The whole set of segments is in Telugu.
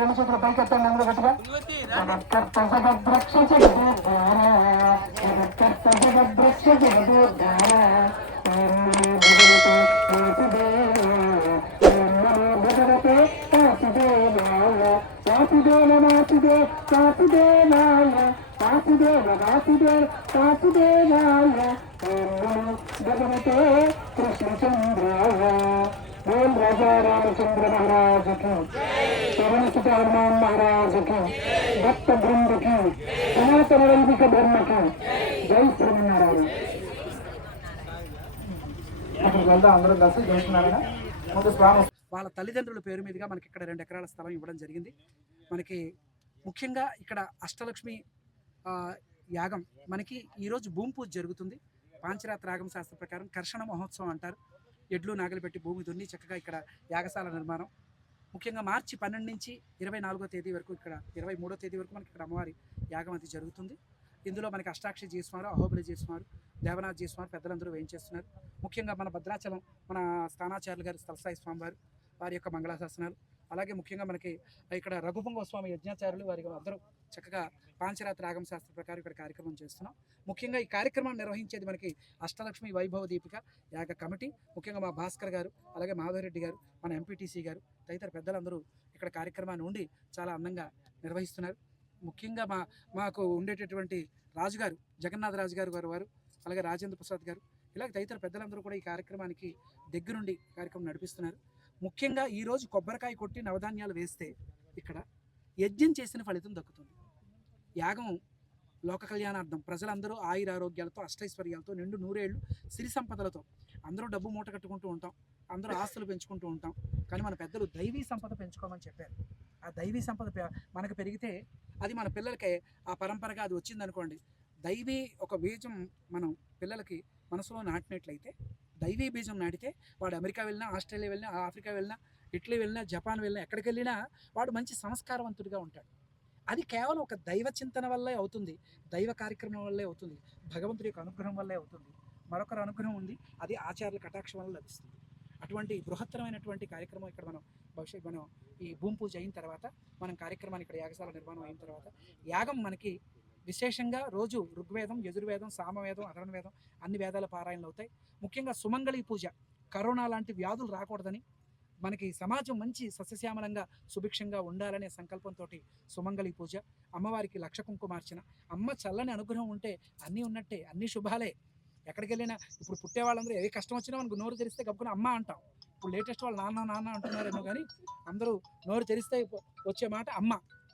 రెండు పైకెత్తండి అందరూ గట్టిగా జగద్రక్ష జగద్రక్ష జగదోద్ధార భగవతే వాసుదేవాయ వాసుదేవ వాసుదేవ వాసుదేవాయ భగవతే కృష్ణచంద్రాయ ఓం రాజా రామచంద్ర మహారాజ్కి చరణ సుత హనుమాన్ మహారాజ్కి భక్త బృంద కి సనాతన వైదిక ధర్మ కి జై శ్రీమన్నారాయణ. అక్కడికి వెళ్దాం అందరం కలిసి జై శ్రీనారాయణ ముందు స్వామి వాళ్ళ తల్లిదండ్రుల పేరు మీదుగా మనకి ఇక్కడ రెండు ఎకరాల స్థలం ఇవ్వడం జరిగింది. మనకి ముఖ్యంగా ఇక్కడ అష్టలక్ష్మి ఆ, యాగం. మనకి ఈరోజు భూమి పూజ జరుగుతుంది. పాంచరాత్ర రాగం శాస్త్ర ప్రకారం కర్షణ మహోత్సవం అంటారు. ఎడ్లు నాగలు పెట్టి భూమి దున్ని చక్కగా ఇక్కడ యాగశాల నిర్మాణం. ముఖ్యంగా మార్చి పన్నెండు నుంచి ఇరవై నాలుగో తేదీ వరకు ఇక్కడ ఇరవై మూడో తేదీ వరకు మనకి ఇక్కడ అమ్మవారి యాగం అది జరుగుతుంది. ఇందులో మనకి అష్టాక్షి జీస్వారు అహోబలి జీస్వారు దేవనాథ్ జీస్వారు పెద్దలందరూ వేయించేస్తున్నారు. ముఖ్యంగా మన భద్రాచలం మన స్థానాచార్యులు గారు స్థలసాయి స్వామి వారు వారి యొక్క మంగళాశాసనాలు అలాగే ముఖ్యంగా మనకి ఇక్కడ రఘుపంగ స్వామి యజ్ఞాచార్యులు వారి అందరూ చక్కగా పాంచరాత్రి ఆగమ శాస్త్ర ప్రకారం ఇక్కడ కార్యక్రమం చేస్తున్నాం. ముఖ్యంగా ఈ కార్యక్రమాన్ని నిర్వహించేది మనకి అష్టలక్ష్మి వైభవ దీపిక యాగ కమిటీ ముఖ్యంగా మా భాస్కర్ గారు అలాగే మాధవరెడ్డి గారు మన ఎంపీటీసీ గారు తదితర పెద్దలందరూ ఇక్కడ కార్యక్రమాన్ని ఉండి చాలా అందంగా నిర్వహిస్తున్నారు. ముఖ్యంగా మా మాకు ఉండేటటువంటి రాజుగారు జగన్నాథ రాజు గారు వారు వారు అలాగే రాజేంద్ర ప్రసాద్ గారు ఇలాగ తదితర పెద్దలందరూ కూడా ఈ కార్యక్రమానికి దగ్గరుండి కార్యక్రమం నడిపిస్తున్నారు. ముఖ్యంగా ఈరోజు కొబ్బరికాయ కొట్టి నవధాన్యాలు వేస్తే ఇక్కడ యజ్ఞం చేసిన ఫలితం దక్కుతుంది. యాగం లోక కళ్యాణార్థం. ప్రజలందరూ ఆయుర ఆరోగ్యాలతో అష్టైశ్వర్యాలతో నిండు నూరేళ్ళు సిరి సంపదలతో అందరూ డబ్బు మూట కట్టుకుంటూ ఉంటాం అందరూ ఆస్తులు పెంచుకుంటూ ఉంటాం. కానీ మన పెద్దలు దైవీ సంపద పెంచుకోమని చెప్పారు. ఆ దైవీ సంపద మనకు పెరిగితే అది మన పిల్లలకి ఆ పరంపరగా అది వచ్చిందనుకోండి దైవీ ఒక బీజం మనం పిల్లలకి మనసులో నాటినట్లయితే దైవీ బీజం నాటితే వాడు అమెరికా వెళ్ళినా ఆస్ట్రేలియా వెళ్ళినా ఆఫ్రికా వెళ్ళినా ఇటలీ వెళ్ళినా జపాన్ వెళ్ళినా ఎక్కడికి వెళ్ళినా వాడు మంచి సంస్కారవంతుడిగా ఉంటాడు. అది కేవలం ఒక దైవ చింతన వల్లే అవుతుంది దైవ కార్యక్రమం వల్లే అవుతుంది భగవంతుడి యొక్క అనుగ్రహం వల్లే అవుతుంది. మరొకరు అనుగ్రహం ఉంది అది ఆచార్యుల కటాక్షం వల్ల లభిస్తుంది. అటువంటి బృహత్తరమైనటువంటి కార్యక్రమం ఇక్కడ మనం భవిష్యత్ మనం ఈ భూమి పూజ అయిన తర్వాత మనం కార్యక్రమాన్ని ఇక్కడ యాగశాల నిర్మాణం అయిన తర్వాత యాగం మనకి విశేషంగా రోజు ఋగ్వేదం యజుర్వేదం సామవేదం అధర్ణ వేదం అన్ని వేదాల పారాయణలు అవుతాయి. ముఖ్యంగా సుమంగళి పూజ. కరోనా లాంటి వ్యాధులు రాకూడదని మనకి సమాజం మంచి సస్యశ్యామలంగా సుభిక్షంగా ఉండాలనే సంకల్పంతో సుమంగళి పూజ. అమ్మవారికి లక్ష కుంకుమార్చన. అమ్మ చల్లని అనుగ్రహం ఉంటే అన్నీ ఉన్నట్టే అన్ని శుభాలే. ఎక్కడికి వెళ్ళినా ఇప్పుడు పుట్టే వాళ్ళందరూ ఏ కష్టం వచ్చినా మనకు నోరు తెరిస్తే గప్పుకుని అమ్మ అంటాం. ఇప్పుడు లేటెస్ట్ వాళ్ళు నాన్న నాన్న అంటున్నారేమో కానీ అందరూ నోరు తెరిస్తే వచ్చే మాట అమ్మ.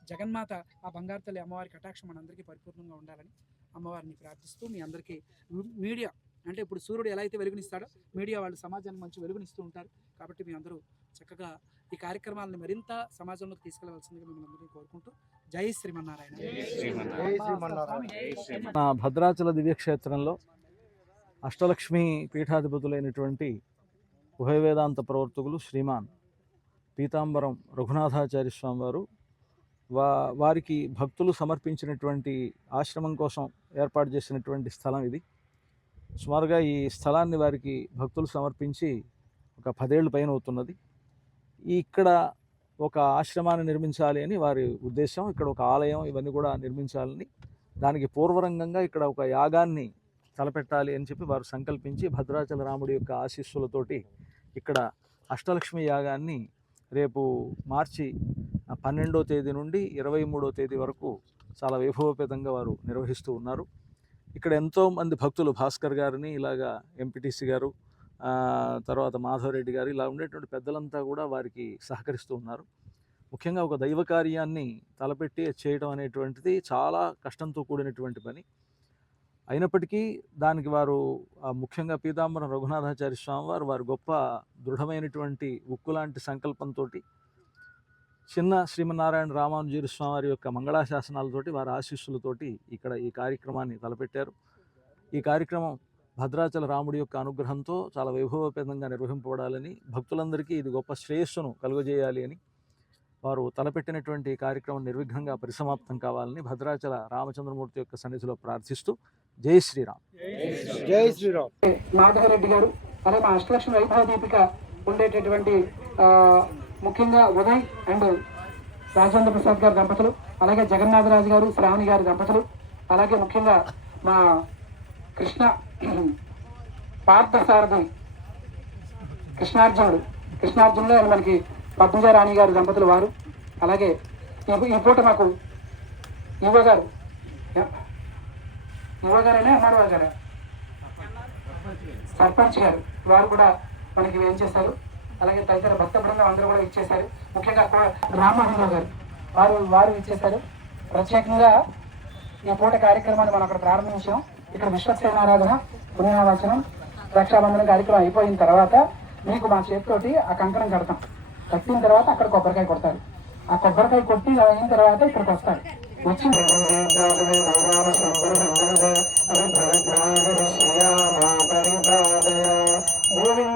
జగన్మాత ఆ బంగారు తల్లి అమ్మవారి కటాక్షం మనందరికీ పరిపూర్ణంగా ఉండాలని అమ్మవారిని ప్రార్థిస్తూ మీ అందరికీ మీడియా అంటే ఇప్పుడు సూర్యుడు ఎలా అయితే వెలుగునిస్తాడో మీడియా వాళ్ళు సమాజానికి మంచి వెలుగునిస్తూ ఉంటారు కాబట్టి మీ అందరూ చక్కగా ఈ కార్యక్రమాలను మరింత సమాజంలోకి తీసుకెళ్ళవలసిందిగా మిమ్మల్ని అందరినీ కోరుకుంటూ జై శ్రీమన్నారాయణ. నా భద్రాచల దివ్యక్షేత్రంలో అష్టలక్ష్మి పీఠాధిపతులైనటువంటి ఉభయ వేదాంత ప్రవర్తకులు శ్రీమాన్ పీతాంబరం రఘునాథాచార్య స్వామి వారు వా వారికి భక్తులు సమర్పించినటువంటి ఆశ్రమం కోసం ఏర్పాటు చేసినటువంటి స్థలం ఇది. సుమారుగా ఈ స్థలాన్ని వారికి భక్తులు సమర్పించి ఒక పదేళ్ళు పైన అవుతున్నది. ఈ ఇక్కడ ఒక ఆశ్రమాన్ని నిర్మించాలి అని వారి ఉద్దేశం ఇక్కడ ఒక ఆలయం ఇవన్నీ కూడా నిర్మించాలని దానికి పూర్వరంగంగా ఇక్కడ ఒక యాగాన్ని తలపెట్టాలి అని చెప్పి వారు సంకల్పించి భద్రాచల రాముడి యొక్క ఆశీస్సులతోటి ఇక్కడ అష్టలక్ష్మి యాగాన్ని రేపు మార్చి పన్నెండో తేదీ నుండి ఇరవై మూడో తేదీ వరకు చాలా వైభవపేతంగా వారు నిర్వహిస్తూ ఉన్నారు. ఇక్కడ ఎంతో మంది భక్తులు భాస్కర్ గారిని ఇలాగా ఎంపీటీసీ గారు తర్వాత మాధవరెడ్డి గారు ఇలా ఉండేటువంటి పెద్దలంతా కూడా వారికి సహకరిస్తూ ఉన్నారు. ముఖ్యంగా ఒక దైవ కార్యాన్ని తలపెట్టి చేయడం అనేటువంటిది చాలా కష్టంతో కూడినటువంటి పని. అయినప్పటికీ దానికి వారు ముఖ్యంగా పీతాంబరం రఘునాథాచార్య స్వామి వారు వారు గొప్ప దృఢమైనటువంటి ఉక్కు లాంటి సంకల్పంతో చిన్న శ్రీమన్నారాయణ రామానుజీరు స్వామి వారి యొక్క మంగళాశాసనాలతోటి వారి ఆశీస్సులతోటి ఇక్కడ ఈ కార్యక్రమాన్ని తలపెట్టారు. ఈ కార్యక్రమం భద్రాచల రాముడి యొక్క అనుగ్రహంతో చాలా వైభవపేతంగా నిర్వహింపబడాలని భక్తులందరికీ ఇది గొప్ప శ్రేయస్సును కలుగజేయాలి అని వారు తలపెట్టినటువంటి ఈ కార్యక్రమం నిర్విఘ్నంగా పరిసమాప్తం కావాలని భద్రాచల రామచంద్రమూర్తి యొక్క సన్నిధిలో ప్రార్థిస్తూ జై శ్రీరామ్. జై శ్రీరామ్. మాధవరెడ్డి గారు అలాగే మా అష్టలక్ష్మి వైభవ దీపిక ఉండేటటువంటి ఆ, ముఖ్యంగా ఉదయ్ అండ్ రాజేంద్ర ప్రసాద్ గారి దంపతులు అలాగే జగన్నాథరాజు గారు శ్రావణి గారి దంపతులు అలాగే ముఖ్యంగా మా కృష్ణ పార్థసారథి కృష్ణార్జునుడు. కృష్ణార్జునుడు మనకి పద్మజారాణి గారి దంపతులు వారు. అలాగే ఈ- పూట మాకు యువ గారు. యువ గారేనా ఎంఆర్ఓ గారా. సర్పంచ్ గారు. వారు కూడా మనకి ఏం చేశారు? అలాగే తదితర భక్త బృందం అందరూ కూడా ఇచ్చేశారు ముఖ్యంగా కో- గారు వారు వారు ఇచ్చేశారు ప్రత్యేకంగా ఈ పూట కార్యక్రమాన్ని మనం అక్కడ ప్రారంభించాం ఇక్కడ విశ్వసేనారాధన పుణ్యావాచనం రక్షాబంధనం కార్యక్రమం అయిపోయిన తర్వాత మీకు మా చేతితోటి ఆ కంకణం కడతాం కట్టిన తర్వాత అక్కడ కొబ్బరికాయ కొడతారు ఆ కొబ్బరికాయ కొట్టి అయిన తర్వాత ఇక్కడికి వస్తారు వచ్చి గోవింద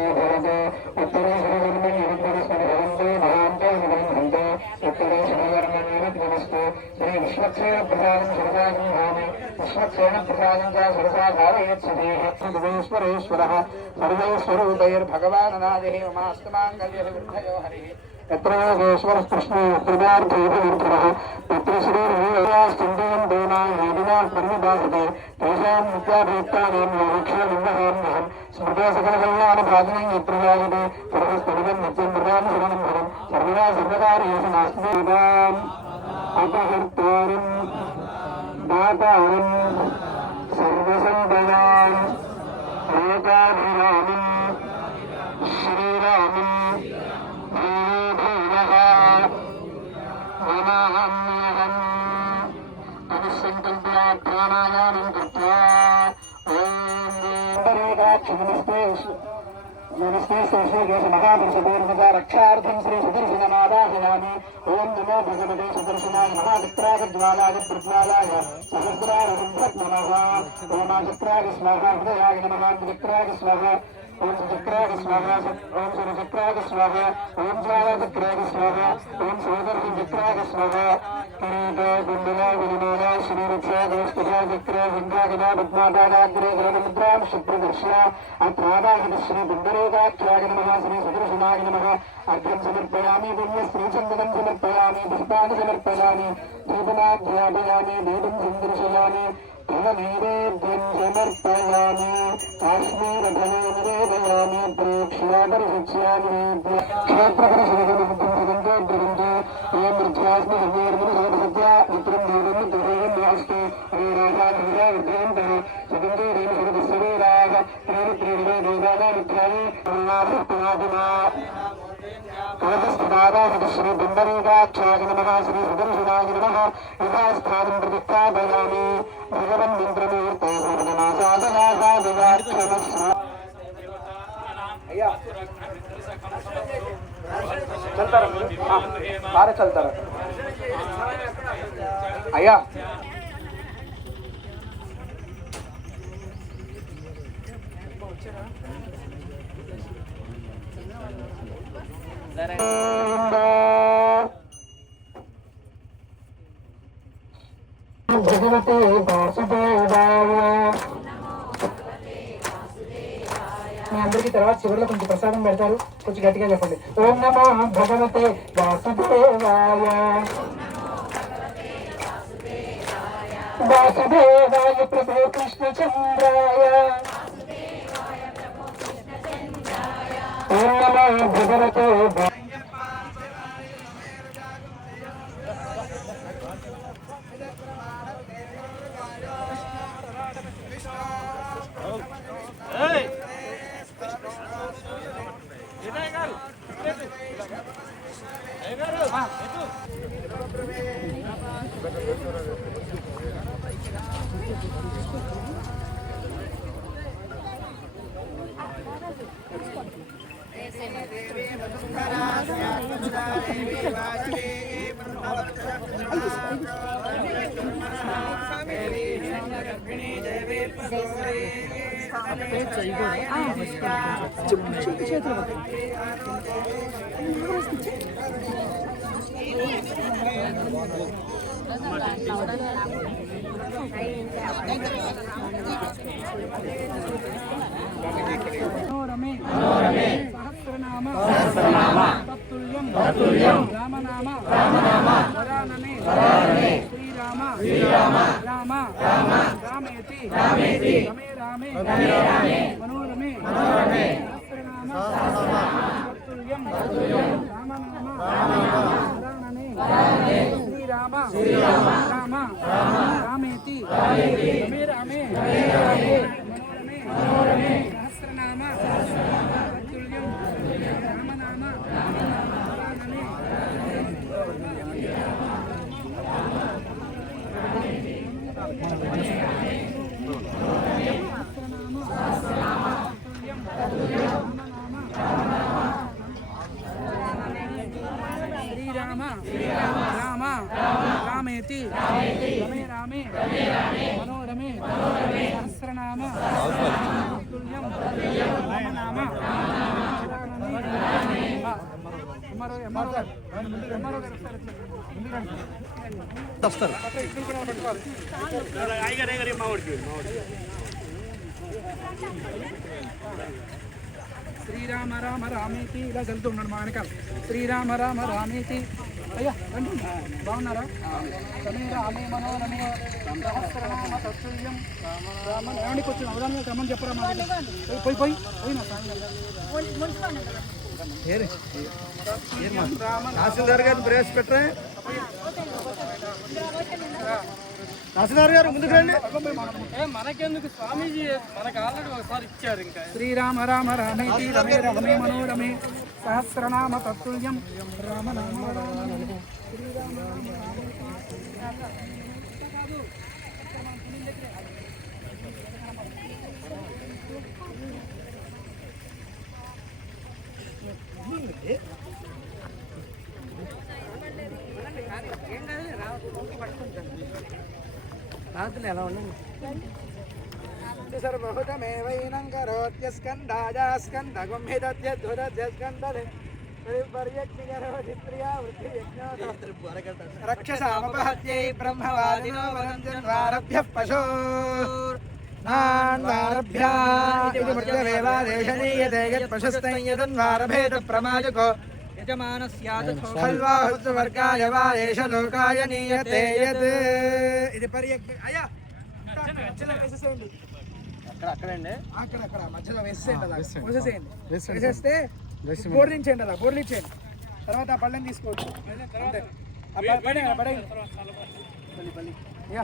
అశ్వత్సేన ప్రసాదం సరసాగం భామి అశ్వత్సేన ప్రసాదం చ సరసా భావయత్సదేహ త్రిదేశ్వరేశ్వర సర్వేశ్వరూపైర్భగవాన్ అనాది మమాస్తమాంగల్య వృద్ధయో హరి. ఎత్ర యోగేశ్వర కృష్ణ హృదయార్థేశ్వర పితృశ్రీర్హృదయాస్తుందేం దేనా యదినా పరిమిదాసతే తేషాం నిత్యాభేక్తానేం యోగక్షణలింగహార్ణహం స్మృతే సకలకల్యాణ భాజనం ఎత్ర యోగతే సర్వస్థితం నిత్యం మృదాను శరణం భరం సర్వదా సర్వకార్యేషు నాస్తి अपहर्तारं दातारं सर्वसम्पदाम् लोकाभिरामं रक्षार्थं श्री सुदर्शनमादाहयामि ॐ नमो भगवते सुदर्शनाय महावित्रागज्वालाय प्रज्वालाय सहस्रारसंसत् नमः ॐ चित्राय स्वाहा हृदयाय नमः वित्राय स्वाहा ஓம் சித்ராதி ஸ்வாக ஓம் சரி சித்ராதி ஸ்வாக ஓம் ஜாலா சித்ராதி ஸ்வாக ஓம் சோதரி சித்ராதி ஸ்வாக கரீத குண்டுலா குருமேல ஸ்ரீரக்ஷா கோஷ்டிகா விக்ரே விந்தாகினா பத்மாதாராகிரே கிரகமுத்ராம் சுப்ரதர்ஷியா அத்ராதாகித ஸ்ரீ குண்டரேகாத்ராக நமக ஸ்ரீ சுதர்சனாக நமக அர்க்கம் சமர்ப்பயாமி புண்ணிய ஸ்ரீச்சந்திரம் சமர்ப்பயாமி புஷ்பாணி சமர்ப்பயாமி தீபநாத்யாபயாமி தீபம் சந்திரசயாமி அவநீரே சமர்ப்பயாமி காஷ்மீரபயோமி பிரேக்ஷாபரிசிச்சாமி ക്ഷേത്രപരിശോധനത്തിന്റെ ും శ్రీ బృందరీగాక్షాయ నమ శ్రీ సుదర్శనాయ నమ యథాస్థానం ప్రతిష్టాపయామి భగవన్ ఇంద్రమూర్తే చల్తారా సారే చల్తారా అయ్యా. వచ్చారా భగవతే వాసుదేవాయ. మీ అందరికీ తర్వాత చివరిలో కొంచెం ప్రసాదం పెడతారు. కొంచెం గట్టిగా చెప్పండి. ఓం నమో భగవతే వాసుదేవాయ. వాసుదేవాయ ప్రభు కృష్ణచంద్రాయ. ఓం నమో మనోరమే సహస్రనామ సహస్రనామ తత్తుల్యం తత్తుల్యం రామనామ రామనామ వరాననే మనోరమే శ్రీరామ శ్రీరామ రామ రామేతి రామేతి రమే రామే రమే రామే మనోరమే మనోరమే సహస్రనామ సహస్రనామ తత్తుల్యం రామనామ రామనామ శ్రీరామ రామ రామేతి. రమే రామే. మనోరమే. సహస్రనామ. రామనామ. వస్తారు. శ్రీరామ రామ రామేతి ఇలా చదువుతూ ఉన్నాడు మా వెనకాల. శ్రీరామ రామ రామేతి. అయ్యా రండి. బాగున్నారా? రమే రామే మనోరమే సహస్రనామ తత్తుల్యం రామ ఏమండి కొంచెం అవధానంగా క్రమం చెప్పరా మా. పోయి పోయి పోయి. నా సాయం తహసీల్దార్ గారిని ప్రవేశపెట్టరా? తహసీల్దార్ గారు ముందుకు రండి. మనకెందుకు స్వామీజీ? మనకు ఆల్రెడీ ఒకసారి ఇచ్చారు ఇంకా. శ్రీరామ రామ రామేతి రమే రమే మనోరమే సహస్రనామ తత్తుల్యం రామనామ వరాననే. శ్రీరామ రామ రాత్రులు ఎలా ఉండదు సర్వహుతమేవైనం కరోత్య స్కందాజా స్కందగం హిదత్యద్భుతత్య స్కందలే రక్షసామపహత్యై బ్రహ్మవాదినో వరంజన్వారభ్య పశో. నాన్వారభ్య ఇది మృత్యవేవాదేశనీయతే యత్ ప్రమాజకో. ఖల్వాహుత్వర్గాయ వా ఏష లోకాయ నీయతే యత్ ఇది పర్యక్ అయ్యా మధ్యలో వేసేసేయండి. అక్కడండి అక్కడ అక్కడ మధ్యలో వేసేసేయండి అలా. వేసేసేయండి వేసేస్తే బోర్లించండి అలా బోర్లించండి తర్వాత ఆ పళ్ళని తీసుకోవచ్చు. పడే పడే బలి బలి యా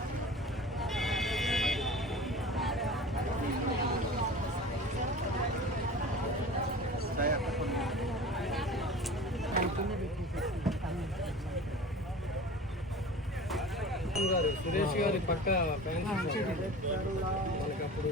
సురేష్ గారి పక్క మనకప్పుడు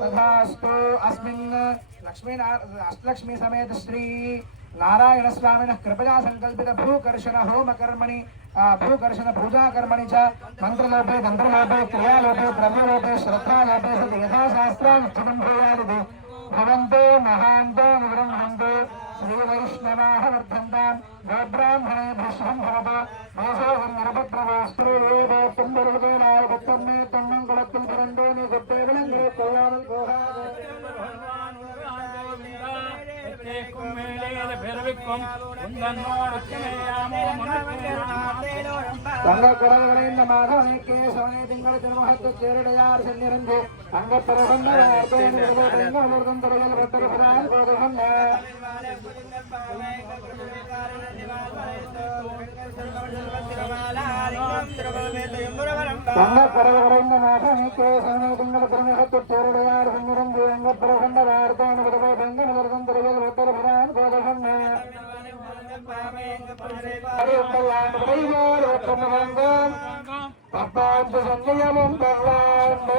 తథాస్తు అస్మిన్ లక్ష్మీ అష్టలక్ష్మీ సమేత శ్రీ నారాయణ స్వామిన కృపయా సంకల్పిత భూకర్షణ హోమకర్మణి భూకర్షణ పూజాకర్మణి చ మంత్రలోపే తంత్రలోపే క్రియాలోపే ద్రవ్యలోపే శ్రద్ధాలోపే సతి యథాశాస్త్రానుష్ఠితం భూయాది భవంతో మహాంతో నిగృహంతో श्रीवैष्णवाः वर्धन्ताम् गोब्राह्मणे भस्मम् भवत देशोऽहम् निरपत्रवास्त्रोदेवत्वम् मे तन्नं कुलत्वम् पुरन्दो नि गुप्ते विलङ्गे कोयामन् गोहा உனக்கும் மேலேல பெருவிக்கும் தங்க குடல்களை இந்த மாதம் கேசவனை திங்கள் திருமகத்து சேருடையார் சென்னிருந்து அங்க பிரபந்தம் துறையில் பத்திரபுரால் சென்னிருந்து பல்லாண்டு உடைவார் ஒற்றமுகங்கம் பத்தாண்டு சஞ்சயமும் பல்லாண்டு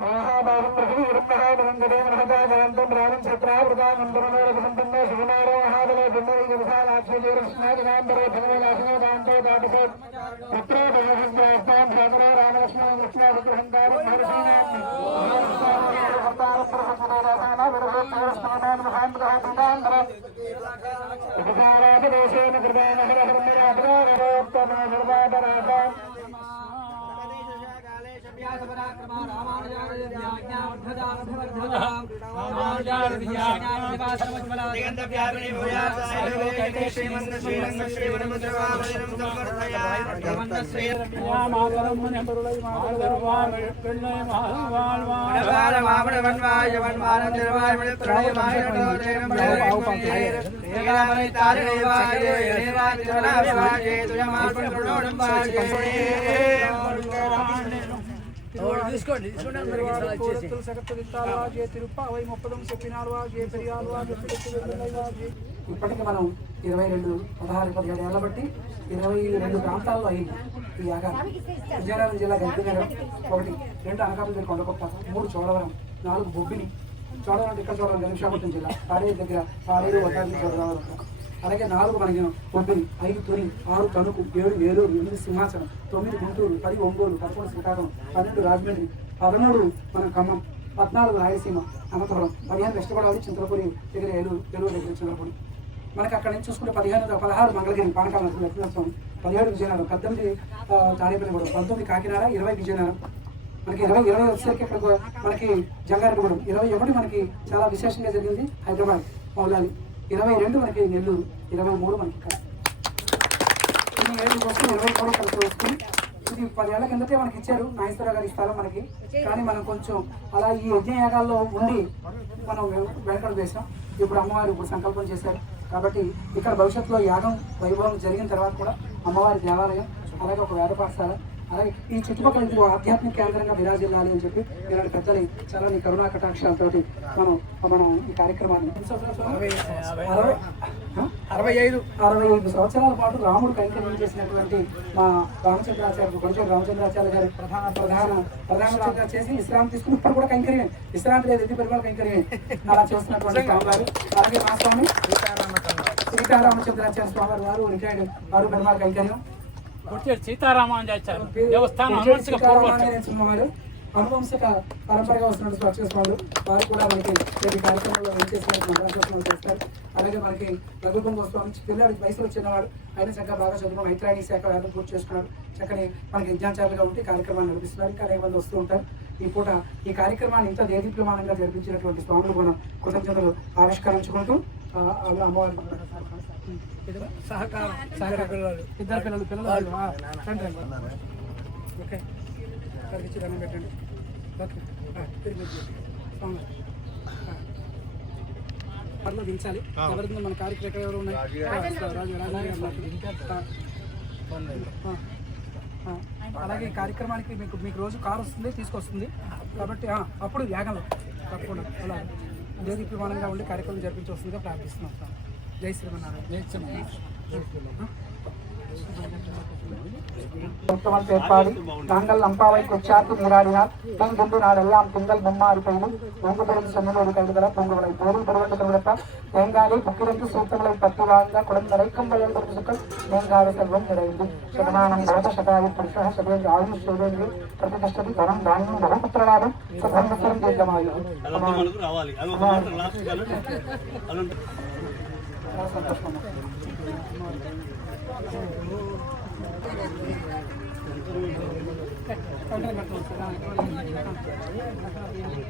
மகாபாரம் பிரதி இருந்தகாபந்தரே மகதாஜயந்தம் ராணம் சத்ராபிரதானம் புரநோரபந்தன்னோ சுகுணாரோ மகாபலே பின்னரிக விசாலாட்சியே கிருஷ்ணாதிகாம்பரே பனவிலாசனோ தாந்தோ தாபிசோ புத்திரோ பகவந்தாஸ்தாம் சதுரோ ராமலட்சுமோ கிருஷ்ணா விக்கிரகந்தாரம் மகர்ஷீனாம் மகாவிஸ்தாமோ ஹர்தாரஸ்வரசனோ ராசானா விரஹோ தீரஸ்தானாம் மகாந்தகாபிந்தாந்தரம் उपकारापदेशेन कृतेन हरहरमयात्मानोत्तमा सर्वापराधा ृणय చెప్పినారు ఇప్పటికి మనం ఇరవై రెండు పదహారు పదిహేడు ఏళ్ళ బట్టి ఇరవై రెండు ప్రాంతాల్లో అయింది ఈ యాగాలు. విజయనగరం జిల్లా గంటినగరం ఒకటి రెండు అనకాపల్లి కొండకొప్ప మూడు చోడవరం నాలుగు బొబ్బిలి చూడాలంటే ఇక్కడ చోడవరం విశాఖపట్నం జిల్లా పాడేరు దగ్గర పాడేరు వడ్డాది చూడాలి అలాగే నాలుగు మనకి తొమ్మిది ఐదు తొలి ఆరు తణుకు ఏడు ఏలూరు ఎనిమిది సింహాచలం తొమ్మిది గుంటూరు పది ఒంగోలు పదకొండు శ్రీకాకుళం పన్నెండు రాజమండ్రి పదమూడు మన ఖమ్మం పద్నాలుగు రాయలసీమ అనంతపురం పదిహేను వెస్ట్ గోదావరి చింతలపూరి దగ్గర ఏలూరు ఏలూరు దగ్గర చింతలపూడి మనకి అక్కడ నుంచి చూసుకుంటే పదిహేను పదహారు మంగళగిరి పానకాల లక్ష్మీనరస్వామి పదిహేడు విజయనగరం పద్దెనిమిది ఆ, తాడేపల్లిగూడెం పంతొమ్మిది కాకినాడ ఇరవై విజయనగరం. మనకి ఇరవై ఇరవై వచ్చేసరికి ఇక్కడ మనకి జంగారెడ్డిగూడెం ఇరవై ఒకటి మనకి చాలా విశేషంగా జరిగింది హైదరాబాద్ మౌలాలి. ఇరవై రెండు మనకి నెల్లూరు ఇరవై మూడు మనకి ఇక్కడ. ఏడు కోసం ఇరవై మూడు కలిసి వస్తుంది. ఇది పదేళ్ళ కిందటే మనకి ఇచ్చారు. నాగేశ్వరరావు గారి స్థలం మనకి. కానీ మనం కొంచెం అలా ఈ యజ్ఞయాగాల్లో ఉండి మనం వెనకడు వేసాం. ఇప్పుడు అమ్మవారు ఇప్పుడు సంకల్పం చేశారు. కాబట్టి ఇక్కడ భవిష్యత్తులో యాగం వైభవం జరిగిన తర్వాత కూడా అమ్మవారి దేవాలయం అలాగే ఒక వేద పాఠశాల అలాగే ఈ చుట్టుపక్కల ఇది ఒక ఆధ్యాత్మిక కేంద్రంగా విరాజిల్లాలి అని చెప్పి ఇలాంటి పెద్దలు చాలా నీ కరుణా కటాక్షాలతోటి మనం మనం ఈ కార్యక్రమాన్ని అరవై ఐదు. అరవై ఐదు సంవత్సరాల పాటు రాముడు కైంకర్యం చేసినటువంటి మా రామచంద్రాచార్య కొంచెం రామచంద్రాచార్య గారి ప్రధాన ప్రధాన ప్రధాన చేసి విశ్రాంతి తీసుకుని ఇప్పుడు కూడా కైంకర్యమే. విశ్రాంతి లేదు ఇది పరిమాణ కైంకర్యమే. అలా చేస్తున్నటువంటి స్వామి వారు అలాగే మా స్వామి సీతారామచంద్రాచార్య స్వామి వారు వారు రిటైర్డ్ వారు పరిమాణ కైంకర్యం. వచ్చాడు సీతారామాంజాచారు దేవస్థానం అనువంశిక అనువంశిక పరంపరగా వస్తున్నటువంటి స్వచ్ఛ స్వాములు వారు కూడా మనకి ప్రతి కార్యక్రమంలో చేస్తున్నారు చేస్తారు. అలాగే మనకి రఘుపం స్వామి పిల్లాడి వయసులో వచ్చినవాడు ఆయన చక్కగా బాగా చదువుకుని మైత్రాణి శాఖ వేదం పూర్తి చేసుకున్నాడు. చక్కని మనకి యజ్ఞాచారులుగా ఉండి కార్యక్రమాన్ని నడిపిస్తున్నారు. ఇంకా అనేక మంది వస్తూ ఉంటారు. ఈ పూట ఈ కార్యక్రమాన్ని ఇంత దేదీప్యమానంగా జరిపించినటువంటి స్వాములు కూడా కృతజ్ఞతలు ఆవిష్కరించుకుంటూ అమ్మవారి సహకారం సహకార. పిల్లలు. ఇద్దరు పిల్లలు రండి ఓకే. గారికి ఇచ్చి దండం పెట్టండి. ఓకే. తిరిగి. పర్లో దించాలి. ఎవరికి మన కార్యక్రమం ఎవరు ఉన్నాయి. అలాగే ఈ కార్యక్రమానికి మీకు మీకు రోజు కారు వస్తుంది తీసుకొస్తుంది. కాబట్టి అప్పుడు యాగంలో తప్పకుండా. అలా దేదీప్యమానంగా ఉండి కార్యక్రమం జరిపించవలసిందిగా ప్రార్థిస్తున్నాం. జై శ్రీమన్నారాయణ. జై శ్రీమన్నారాయణ. ஒத்தவன் சேர்ப்பாடி நாங்கள் அம்பாவை கொச்சாத்து மூராடினார் பூங்குண்டு நாடெல்லாம் திங்கள் மும்மாறு போயினும் பொங்கு பெரும் சொன்னோடு ஒரு கருதுகிற பொங்குகளை போதும் பெருவண்டு திருவிடத்தால் தேங்காயை புக்கிரத்து சூத்தங்களை பத்து வாழ்ந்த குழந்தைக்கும் வயல் பெருசுக்கள் தேங்காய செல்வம் நிறைந்து சதமானம் பரத சதாயு புருஷ சதேந்து ஆயுள் சூரியந்து பிரதிஷ்டதி தனம் தானியம் பகுபுத்திரலாபம் சதம்பரம் தீர்க்கமாயும் 何これにいらっしゃるの?